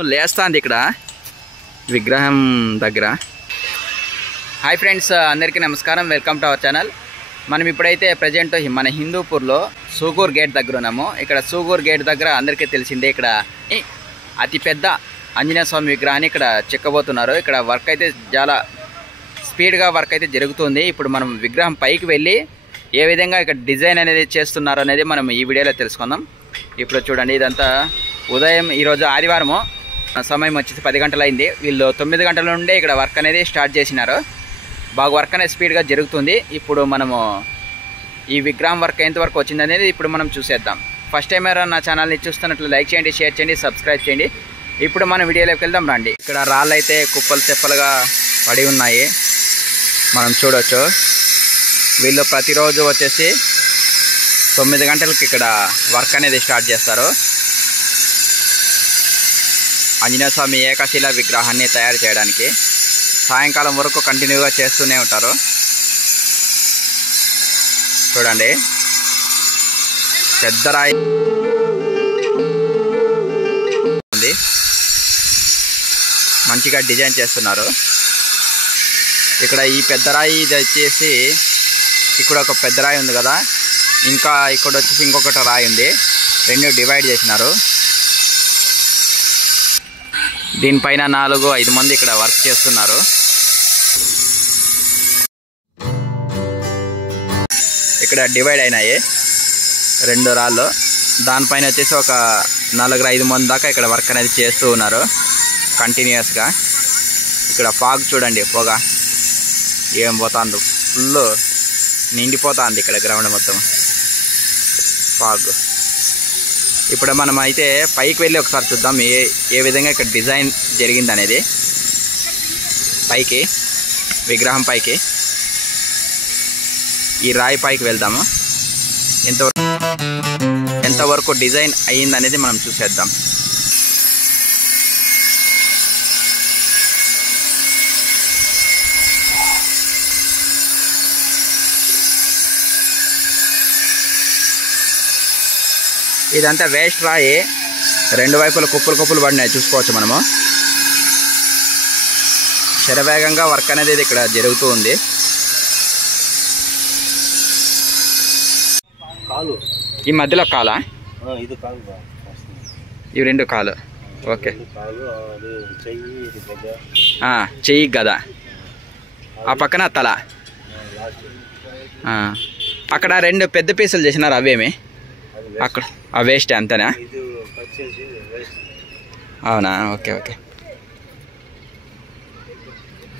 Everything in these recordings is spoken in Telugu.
దుమ్ము లేస్తుంది ఇక్కడ విగ్రహం దగ్గర. హాయ్ ఫ్రెండ్స్, అందరికీ నమస్కారం. Welcome to our channel. మనం ఇప్పుడైతే ప్రజెంట్ మన హిందూపూర్లో సూగూర్ గేట్ దగ్గర ఉన్నాము. ఇక్కడ సూగూర్ గేట్ దగ్గర అందరికీ తెలిసిందే, ఇక్కడ అతిపెద్ద ఆంజనేయ స్వామి విగ్రహాన్ని ఇక్కడ చెక్కబోతున్నారు. ఇక్కడ వర్క్ అయితే చాలా స్పీడ్గా వర్క్ అయితే జరుగుతుంది. ఇప్పుడు మనం విగ్రహం పైకి వెళ్ళి ఏ విధంగా ఇక్కడ డిజైన్ అనేది చేస్తున్నారు అనేది మనం ఈ వీడియోలో తెలుసుకుందాం. ఇప్పుడు చూడండి, ఇదంతా ఉదయం, ఈరోజు ఆదివారము, సమయం వచ్చేసి 10 గంటలు అయింది. వీళ్ళు 9 గంటల నుండే ఇక్కడ వర్క్ అనేది స్టార్ట్ చేసినారు. బాగా వర్క్ అనేది స్పీడ్గా జరుగుతుంది. ఇప్పుడు మనము ఈ విగ్రహం వర్క్ ఎంతవరకు వచ్చింది అనేది ఇప్పుడు మనం చూసేద్దాం. ఫస్ట్ టైం ఎవరైనా నా ఛానల్ని చూస్తున్నట్లు లైక్ చేయండి, షేర్ చేయండి, సబ్స్క్రైబ్ చేయండి. ఇప్పుడు మనం వీడియోలోకి వెళ్దాం రండి. ఇక్కడ రాళ్ళు అయితే కుప్పలు తెప్పలుగా పడి ఉన్నాయి, మనం చూడవచ్చు. వీళ్ళు ప్రతిరోజు వచ్చేసి 9 గంటలకి ఇక్కడ వర్క్ అనేది స్టార్ట్ చేస్తారు. ఆంజనేయ స్వామి ఏకశిల విగ్రహాన్ని తయారు చేయడానికి సాయంకాలం వరకు కంటిన్యూగా చేస్తూనే ఉంటారు. చూడండి, పెద్ద రాయి ఉంది, మంచిగా డిజైన్ చేస్తున్నారు. ఇక్కడ ఈ పెద్ద రాయి ఇది వచ్చేసి, ఇక్కడ ఒక పెద్ద రాయి ఉంది కదా, ఇంకా ఇక్కడ వచ్చేసి ఇంకొకటి రాయి ఉంది. రెండు డివైడ్ చేసినారు. దీనిపైన 4-5 మంది ఇక్కడ వర్క్ చేస్తున్నారు. ఇక్కడ డివైడ్ అయినాయి 2 రాళ్ళు. దానిపైన వచ్చేసి ఒక 4-5 మంది దాకా ఇక్కడ వర్క్ అనేది చేస్తూ ఉన్నారు కంటిన్యూస్గా. ఇక్కడ ఫాగ్ చూడండి, పొగ ఏం పోతుంది, ఫుల్ నిండిపోతుంది ఇక్కడ గ్రౌండ్ మొత్తం ఫాగ్. ఇప్పుడు మనం అయితే పైకి వెళ్ళి ఒకసారి చూద్దాం ఏ విధంగా ఇక్కడ డిజైన్ జరిగింది అనేది. పైకి, విగ్రహం పైకి, ఈ రాయి పైకి వెళ్దాము. ఎంతవరకు డిజైన్ అయ్యింది అనేది మనం చూసేద్దాం. ఇదంతా వేస్ట్ రాయి, 2 వైపులు కుప్పలు పడినాయి, చూసుకోవచ్చు మనము. శరవేగంగా వర్క్ అనేది ఇక్కడ జరుగుతూ ఉంది. ఈ మధ్యలో కాలా, ఇవి 2 కాలు. ఓకే, చెయ్యి గద, ఆ పక్కన తల. అక్కడ 2 పెద్ద పీసులు చేసినారు, అవేమి అక్కడ ఆ వేస్ట్ అంతేనా? అవునా, ఓకే ఓకే.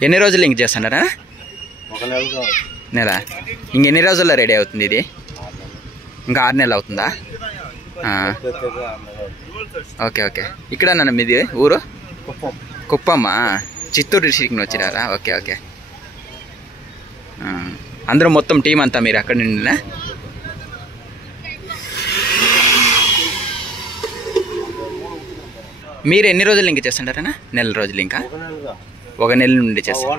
ఎన్ని రోజులు ఇంక చేస్తున్నారా? నెల. ఇంకెన్ని రోజుల్లో రెడీ అవుతుంది ఇది? ఇంకా 6 నెలలు అవుతుందా? Okay okay. ఇక్కడ నన్ను మీది ఊరు? కుప్పమ్మా, చిత్తూరు డిస్ట్రిక్ట్ వచ్చినారా? Okay okay. అందరూ మొత్తం టీం అంతా మీరు అక్కడ నుండి? మీరు ఎన్ని రోజులు ఇంకా చేస్తుంటారనా? నెల రోజులు, ఇంకా 1 నెల నుండి చేస్తారు.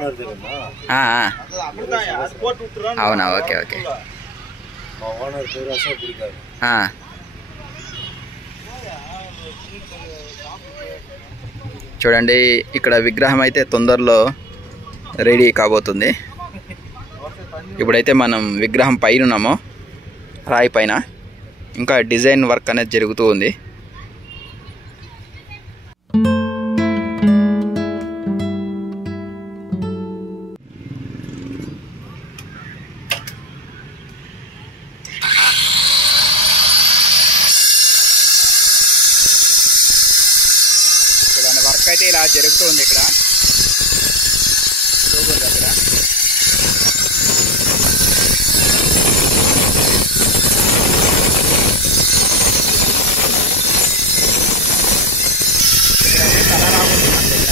అవునా, ఓకే ఓకే. చూడండి, ఇక్కడ విగ్రహం అయితే తొందరలో రెడీ కాబోతుంది. ఇప్పుడైతే మనం విగ్రహం పైన ఉన్నాము, రాయి పైన. ఇంకా డిజైన్ వర్క్ అనేది జరుగుతూ ఉంది. వర్క్ అయితే ఇలా జరుగుతుంది ఇక్కడ సూగూర్ దగ్గర. ఇక్కడైతే తల రాబోతున్నాం దగ్గర.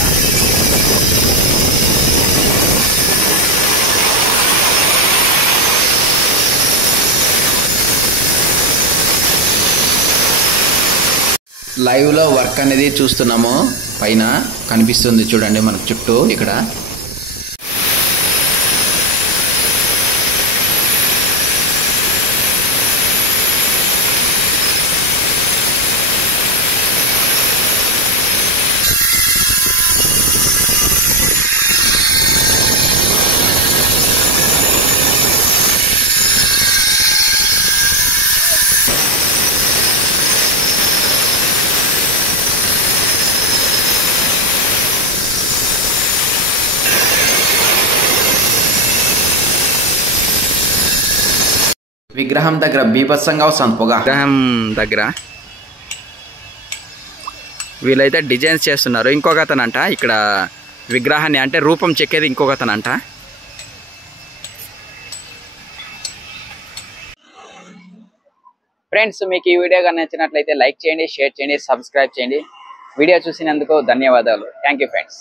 లైవ్లో వర్క్ అనేది చూస్తున్నాము. పైన కనిపిస్తుంది చూడండి మనకు చుట్టూ. ఇక్కడ విగ్రహం దగ్గర బీభత్సంగా వస్తుంది పొగ. విగ్రహం దగ్గర వీళ్ళైతే డిజైన్స్ చేస్తున్నారు. ఇంకొక అతనంట ఇక్కడ విగ్రహాన్ని అంటే రూపం చెక్కేది ఇంకొక అతనంట. ఫ్రెండ్స్, మీకు ఈ వీడియో కానీ నచ్చినట్లయితే లైక్ చేయండి, షేర్ చేయండి, సబ్స్క్రైబ్ చేయండి. వీడియో చూసినందుకు ధన్యవాదాలు. Thank you friends.